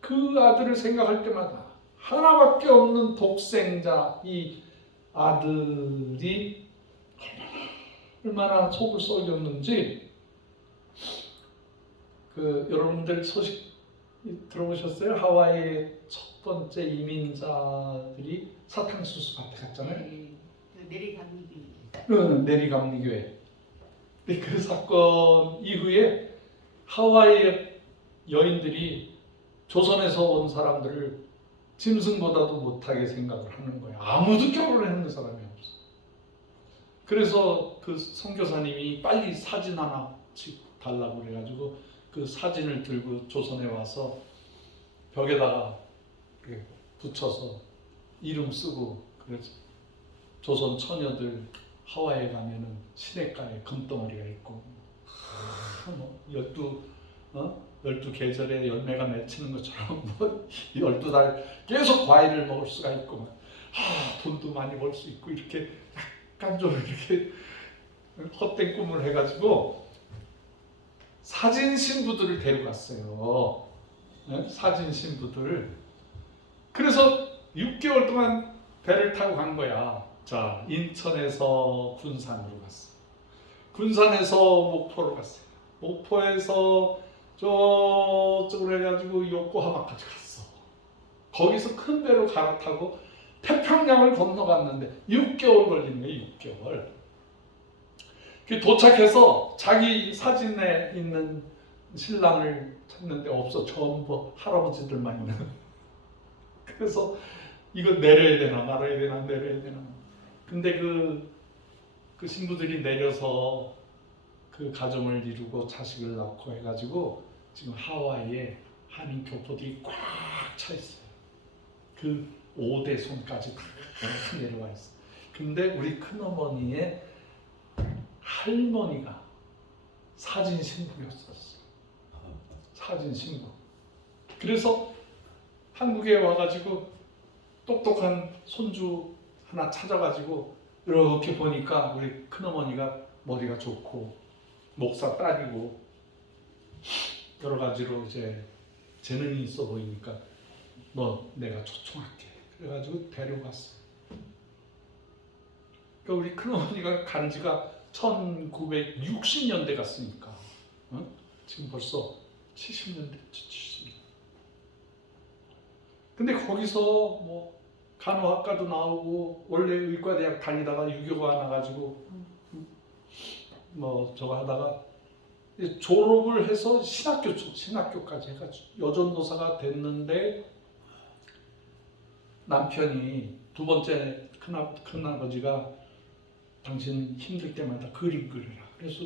그 아들을 생각할 때마다 하나밖에 없는 독생자 이 아들이 얼마나 속을 썩였는지, 여러분들 소식 들어보셨어요? 하와이의 첫 번째 이민자들이 사탕수수 밭에 갔잖아요. 네, 내리감리교회. 응, 내리감리교회. 근데 그 사건 이후에 하와이의 여인들이 조선에서 온 사람들을 짐승보다도 못하게 생각을 하는 거예요. 아무도 결혼하는 사람이 없어. 그래서 그 선교사님이 빨리 사진 하나 달라고 그래가지고 그 사진을 들고 조선에 와서 벽에다가 붙여서 이름 쓰고, 그래서 조선 처녀들 하와이에 가면은 시냇가에 금덩어리가 있고, 뭐 12계절에 열매가 맺히는 것처럼 12달 계속 과일을 먹을 수가 있고, 돈도 많이 벌 수 있고, 이렇게 약간 좀 이렇게 헛된 꿈을 해가지고 사진 신부들을 데려갔어요. 사진 신부들. 그래서 6개월 동안 배를 타고 간 거야. 자, 인천에서 군산으로 갔어. 군산에서 목포로 갔어요. 목포에서 저쪽으로 해가지고 요코하마까지 갔어. 거기서 큰 배로 갈아타고 태평양을 건너갔는데 6개월 걸리는 거예요. 6개월. 도착해서 자기 사진에 있는 신랑을 찾는데 없어. 전부 할아버지들만 있는. 그래서 이거 내려야 되나 말아야 되나 내려야 되나. 근데 그 신부들이 내려서 그 가정을 이루고 자식을 낳고 해가지고 지금 하와이에 한인 교포들이 꽉 차 있어요. 그 5대 손까지 다 내려와 있어. 근데 우리 큰어머니의 할머니가 사진 신부였었어. 사진 신부. 그래서 한국에 와가지고 똑똑한 손주 하나 찾아가지고 이렇게 보니까 우리 큰어머니가 머리가 좋고 목사 딸이고 여러 가지로 이제 재능이 있어 보이니까 너 내가 초청할게. 그래가지고 데려갔어. 그러니까 우리 큰어머니가 간 지가 1960년대 갔으니까 지금 벌써 70년 됐죠. 70년. 근데 거기서 뭐 간호학과도 나오고 원래 의과대학 다니다가 유교가 나가지고 뭐 저거 하다가 졸업을 해서 신학교까지 해가지고 여전도사가 됐는데, 남편이 두 번째 큰아버지가 당신 힘들 때마다 그림 그려라. 그래서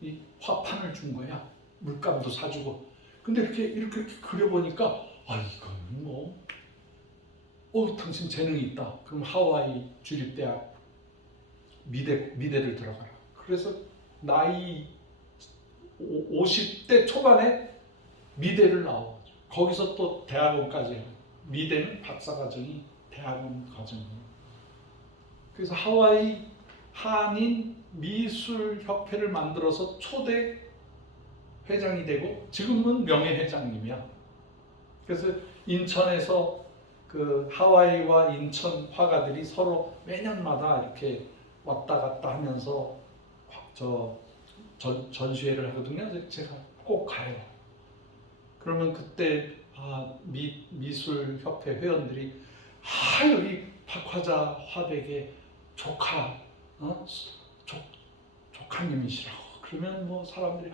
이 화판을 준 거야. 물감도 사주고. 근데 이렇게 그려보니까 이거는 뭐 당신 재능이 있다. 그럼 하와이 주립대학 미대를 들어가라. 그래서 나이 50대 초반에 미대를 나와가지고 거기서 또 대학원까지 해요. 미대는 박사과정이 대학원 과정이에요. 그래서 하와이 한인 미술협회를 만들어서 초대 회장이 되고 지금은 명예회장님이야. 그래서 인천에서 그 하와이와 인천 화가들이 서로 매년마다 이렇게 왔다 갔다 하면서 전시회를 하거든요. 그래서 제가 꼭 가요. 그러면 그때 미술협회 회원들이 여기 박화자 화백의 조카 조카님이시라고 그러면 뭐 사람들이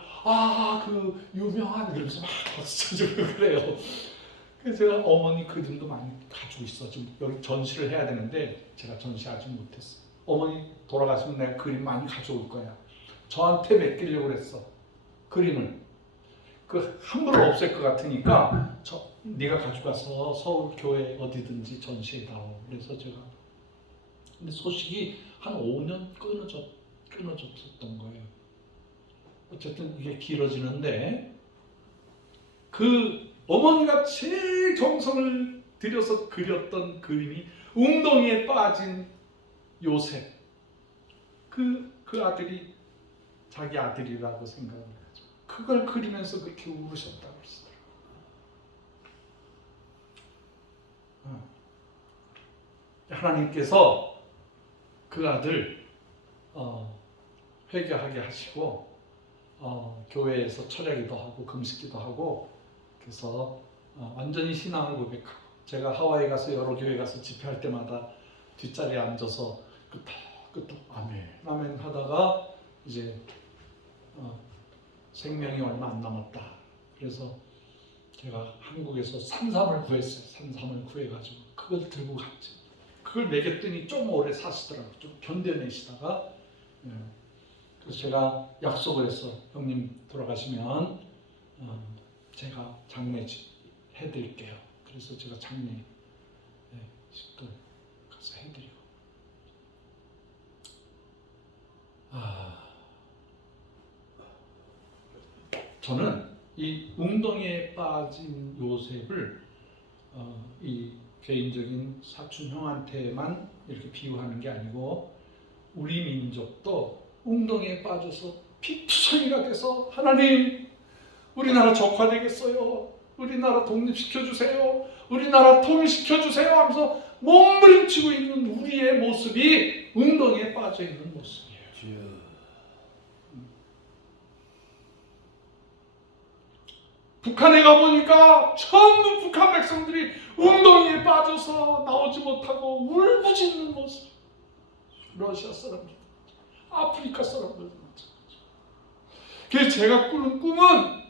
그 유명한 그러면서 막 박수 쳐주고 그래요. 그래서 제가 어머니 그림도 많이 가지고 있어. 지금 여기 전시를 해야 되는데 제가 전시 아직 못했어. 어머니 돌아가시면 내가 그림 많이 가져올 거야. 저한테 맡기려고 그랬어. 그림을. 그 함부로 없앨 것 같으니까 네가 가져가서 서울 교회 어디든지 전시해다오. 그래서 제가 근데 소식이 한 5년 끊어졌었던 거예요. 어쨌든 이게 길어지는데 그 어머니가 제일 정성을 들여서 그렸던 그림이 웅덩이에 빠진 요셉. 그 아들이 자기 아들이라고 생각을 하죠. 그걸 그리면서 그렇게 울으셨다고 그러시더라고요. 하나님께서 그 아들 회개하게 하시고 교회에서 철야기도 하고 금식기도 하고 그래서 완전히 신앙을 고백하고 제가 하와이 가서 여러 교회 가서 집회할 때마다 뒷자리에 앉아서 끄떡 아멘 하다가 이제 생명이 얼마 안 남았다. 그래서 제가 한국에서 산삼을 구했어요. 산삼을 구해가지고 그걸 들고 갔지. 그걸 먹였더니 좀 오래 사시더라고요. 좀 견뎌내시다가 그래서 제가 약속을 했어. 형님 돌아가시면 제가 장례 해드릴게요. 그래서 제가 장례 식도 가서 해드리고 저는 이 웅덩이에 빠진 요셉을 이 개인적인 사촌 형한테만 이렇게 비유하는 게 아니고 우리 민족도 웅덩이에 빠져서 피투성이가 돼서 하나님 우리나라 적화되겠어요. 우리나라 독립시켜주세요. 우리나라 통일시켜주세요 하면서 몸부림치고 있는 우리의 모습이 웅덩이에 빠져있는 모습이에요. 북한에 가보니까 전부 북한 백성들이 웅덩이에 빠져서 나오지 못하고 울부짖는 모습. 러시아 사람들, 아프리카 사람들. 그래서 제가 꾸는 꿈은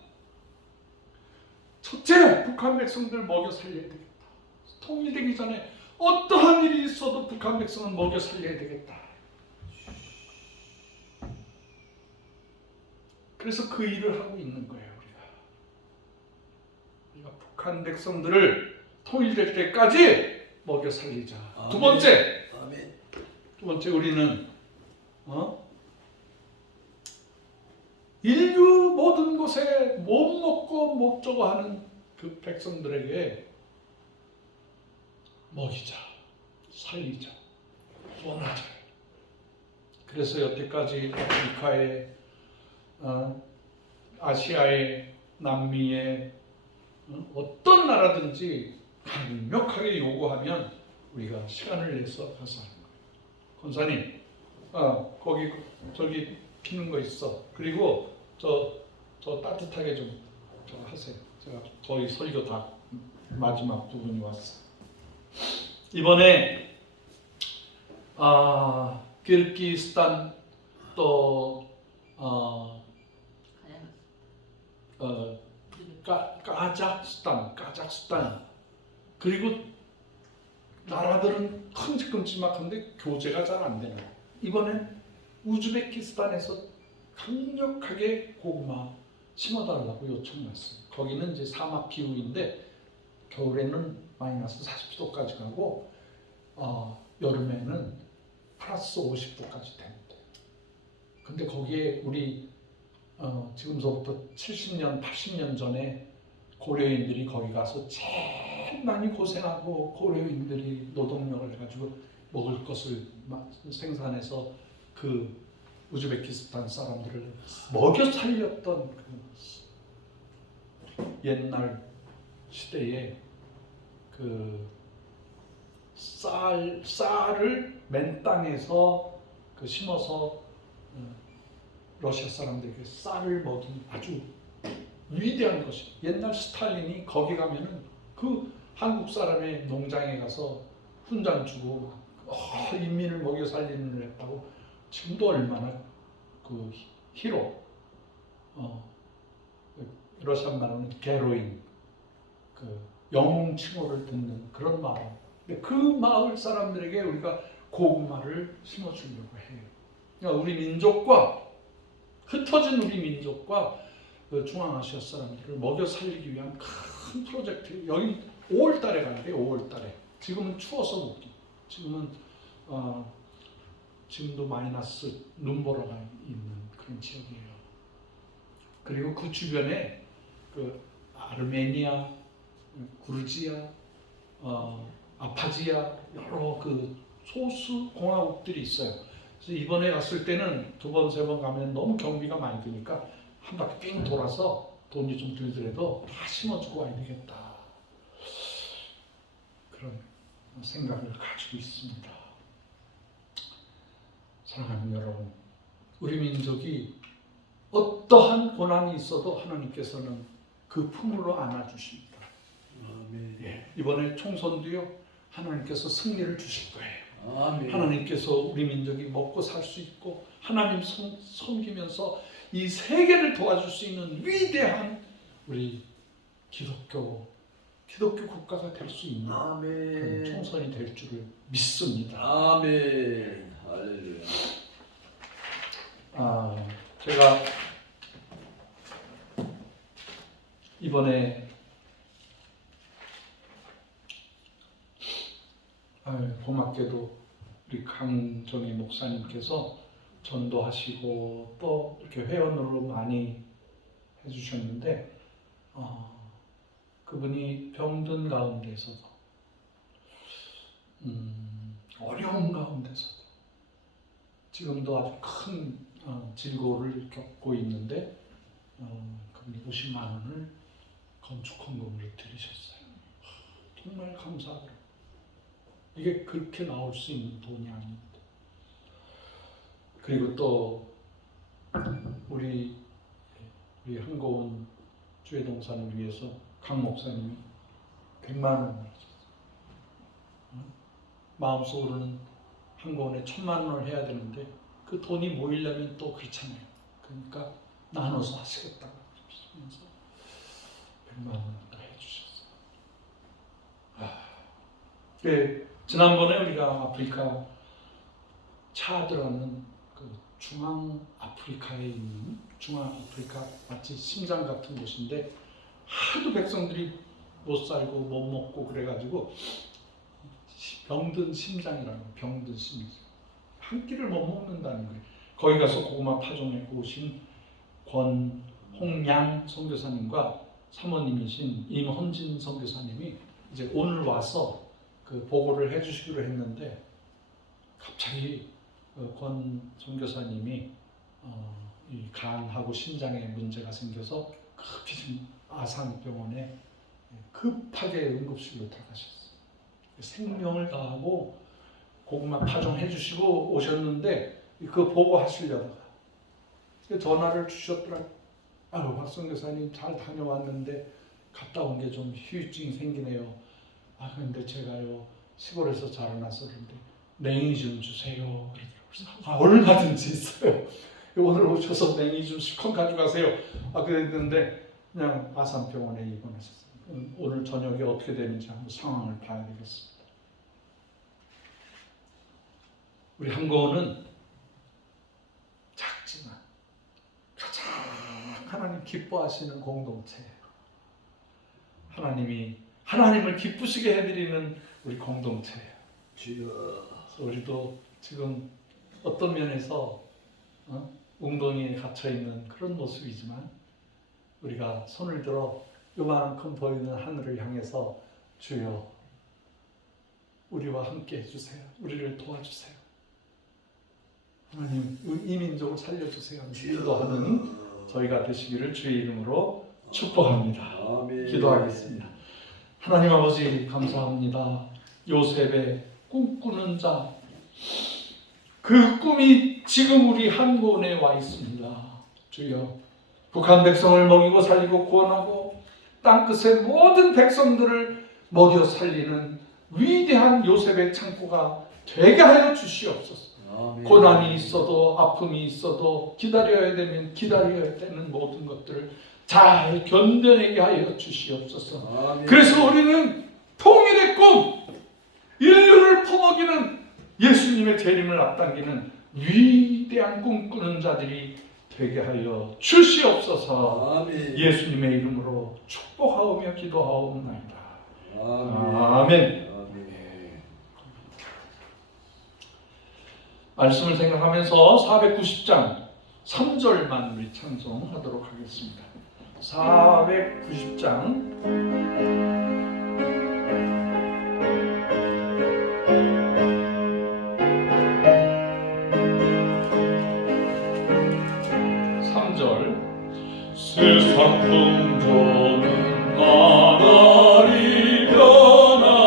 첫째, 북한 백성들 먹여 살려야 되겠다. 통일되기 전에 어떠한 일이 있어도 북한 백성은 먹여 살려야 되겠다. 그래서 그 일을 하고 있는 거예요. 우리가 북한 백성들을 통일될 때까지 먹여 살리자. 아멘. 두 번째 우리는 인류 모든 곳에 못 먹고 못 저거 하는 그 백성들에게 먹이자, 살리자, 원하자. 그래서 여태까지 아프리카에, 아시아에, 남미에 어떤 나라든지 강력하게 요구하면 우리가 시간을 내서 가서 하는 거예요. 권사님, 거기 저기 피는 거 있어. 그리고 저 따뜻하게 좀 하세요. 제가 거의 설교 다 마지막 부분이 왔어. 이번에 키르기스탄 또 까자흐스탄 그리고 나라들은 큼직큼직한데 교제가 잘 안 되는. 이번엔 우즈베키스탄에서 강력하게 고구마 심어달라고 요청을 했어요. 거기는 이제 사막 기후인데 겨울에는 마이너스 40도까지 가고 여름에는 플러스 50도까지 됩니다. 근데 거기에 우리 지금서부터 70년, 80년 전에 고려인들이 거기 가서 제일 많이 고생하고 고려인들이 노동력을 가지고 먹을 것을 생산해서 그 우즈베키스탄 사람들을 먹여 살렸던 그 옛날 시대에 그 쌀을 맨 땅에서 그 심어서 러시아 사람들에게 쌀을 먹인 아주 위대한 것이. 옛날 스탈린이 거기 가면은 그 한국 사람의 농장에 가서 훈장 주고 인민을 먹여 살리는 일 했다고. 지금도 얼마나 그 히로, 러시아 말로는 게로인, 그 영웅 칭호를 듣는 그런 마을. 근데 그 마을 사람들에게 우리가 고구마를 심어주려고 해요. 그러니까 우리 민족과 흩어진 우리 민족과 그 중앙아시아 사람들을 먹여 살리기 위한 큰 프로젝트. 여기 5월달에 가야 돼요. 5월달에. 지금은 추워서 못 가. 지금도 마이너스 눈보라가 있는 그런 지역이에요. 그리고 그 주변에 그 아르메니아, 구르지아, 아파지아 여러 그 소수 공화국들이 있어요. 그래서 이번에 갔을 때는 2번, 3번 가면 너무 경비가 많이 드니까 한 바퀴 삥 돌아서 돈이 좀 들더라도 다 심어주고 와야 되겠다. 그런 생각을 가지고 있습니다. 사랑하는 여러분, 우리 민족이 어떠한 고난이 있어도 하나님께서는 그 품으로 안아주십니다. 예, 이번에 총선도요, 하나님께서 승리를 주실 거예요. 아멘. 하나님께서 우리 민족이 먹고 살 수 있고 하나님 섬기면서 이 세계를 도와줄 수 있는 위대한 우리 기독교 국가가 될 수 있는 그런 아멘. 총선이 될 줄을 믿습니다. 아멘. 할렐루야. 제가 이번에 고맙게도 우리 강정희 목사님께서 전도하시고 또 이렇게 회원으로 많이 해주셨는데 그분이 병든 가운데서도 어려운 가운데서도 지금도 아주 큰 질고를 겪고 있는데 그분이 50만 원을 건축 헌금으로 드리셨어요. 정말 감사하더라고요. 이게 그렇게 나올 수 있는 돈이 아닙니다. 그리고 또 우리 한고은 주의 동산을 위해서 강 목사님이 100만 원을 하셨어요. 마음속으로는 한고은에 1000만 원을 해야 되는데 그 돈이 모이려면 또 그렇잖아요. 그러니까 나눠서 하시겠다고 하시면서 100만 원도 해주셨어요. 지난번에 우리가 아프리카 차드라는 그 중앙 아프리카에 있는 중앙 아프리카 마치 심장 같은 곳인데 하도 백성들이 못 살고 못 먹고 그래가지고 병든 심장이라는 병든 심장 한 끼를 못 먹는다는 거예요. 거기 가서 고구마 파종해 오신 권홍양 선교사님과 사모님이신 임헌진 선교사님이 이제 오늘 와서 그 보고를 해주시기로 했는데 갑자기 권 선교사님이 이 간하고 심장에 문제가 생겨서 급히 지금 아산병원에 급하게 응급실로 들어가셨어요. 생명을 다하고 고구마 파종해 주시고 오셨는데 그 보고하시려다가 전화를 주셨더라고요. 박 선교사님 잘 다녀왔는데 갔다 온 게 좀 후유증이 생기네요. 근데 제가요 시골에서 자라나서 그런데 냉이 좀 주세요. 그러더라고요. 얼마든지 있어요. 오늘 오셔서 냉이 좀 실컷 가져가세요. 그랬는데 그냥 아산병원에 입원하셨어요. 오늘 저녁에 어떻게 되는지 한번 상황을 봐야 되겠습니다. 우리 한고은은 작지만 가장 하나님 기뻐하시는 공동체예요. 하나님을 기쁘시게 해드리는 우리 공동체예요. 그래서 우리도 지금 어떤 면에서 웅덩이에 갇혀있는 그런 모습이지만 우리가 손을 들어 요만큼 보이는 하늘을 향해서 주여 우리와 함께 해주세요. 우리를 도와주세요. 하나님 이 민족을 살려주세요. 기도하는 저희가 되시기를 주의 이름으로 축복합니다. 아멘. 기도하겠습니다. 하나님 아버지 감사합니다. 요셉의 꿈꾸는 자, 그 꿈이 지금 우리 한국에 와 있습니다. 주여, 북한 백성을 먹이고 살리고 구원하고 땅끝의 모든 백성들을 먹여 살리는 위대한 요셉의 창고가 되게 하여 주시옵소서. 아멘. 고난이 있어도 아픔이 있어도 기다려야 되면 기다려야 되는 모든 것들을 잘 견뎌내게 하여 주시옵소서. 아멘. 그래서 우리는 통일의 꿈, 인류를 퍼먹이는 예수님의 재림을 앞당기는 위대한 꿈꾸는 자들이 되게 하여 주시옵소서. 아멘. 예수님의 이름으로 축복하오며 기도하옵나이다. 아멘. 아멘. 아멘. 말씀을 생각하면서 490장 3절만 우리 찬송하도록 하겠습니다. 490장 3절 세상 풍조는 나날이 변하여도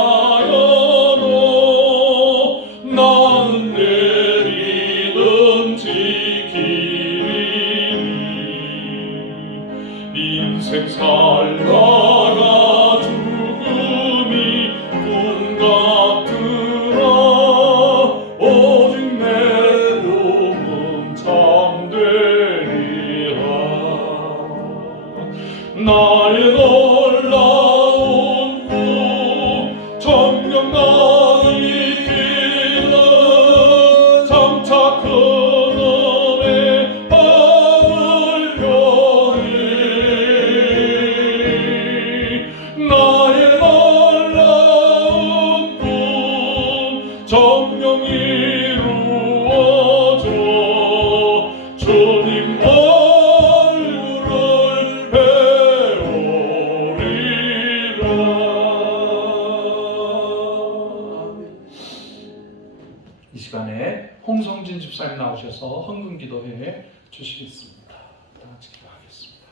나는 내리는 지키리니 인생 살다가 죽음이 꿈 같으라 오직 내 몸은 참되리라. 나의 놀라운 꿈 정녕 나를 이기는 장차 그놈의 밤을 여리. 나의 놀라운 꿈 정녕 이루어져 주님 얼굴을 배우리라. 이 시간에 홍성진 집사님 나오셔서 헌금 기도해 주시겠습니다. 다 같이 기도하겠습니다.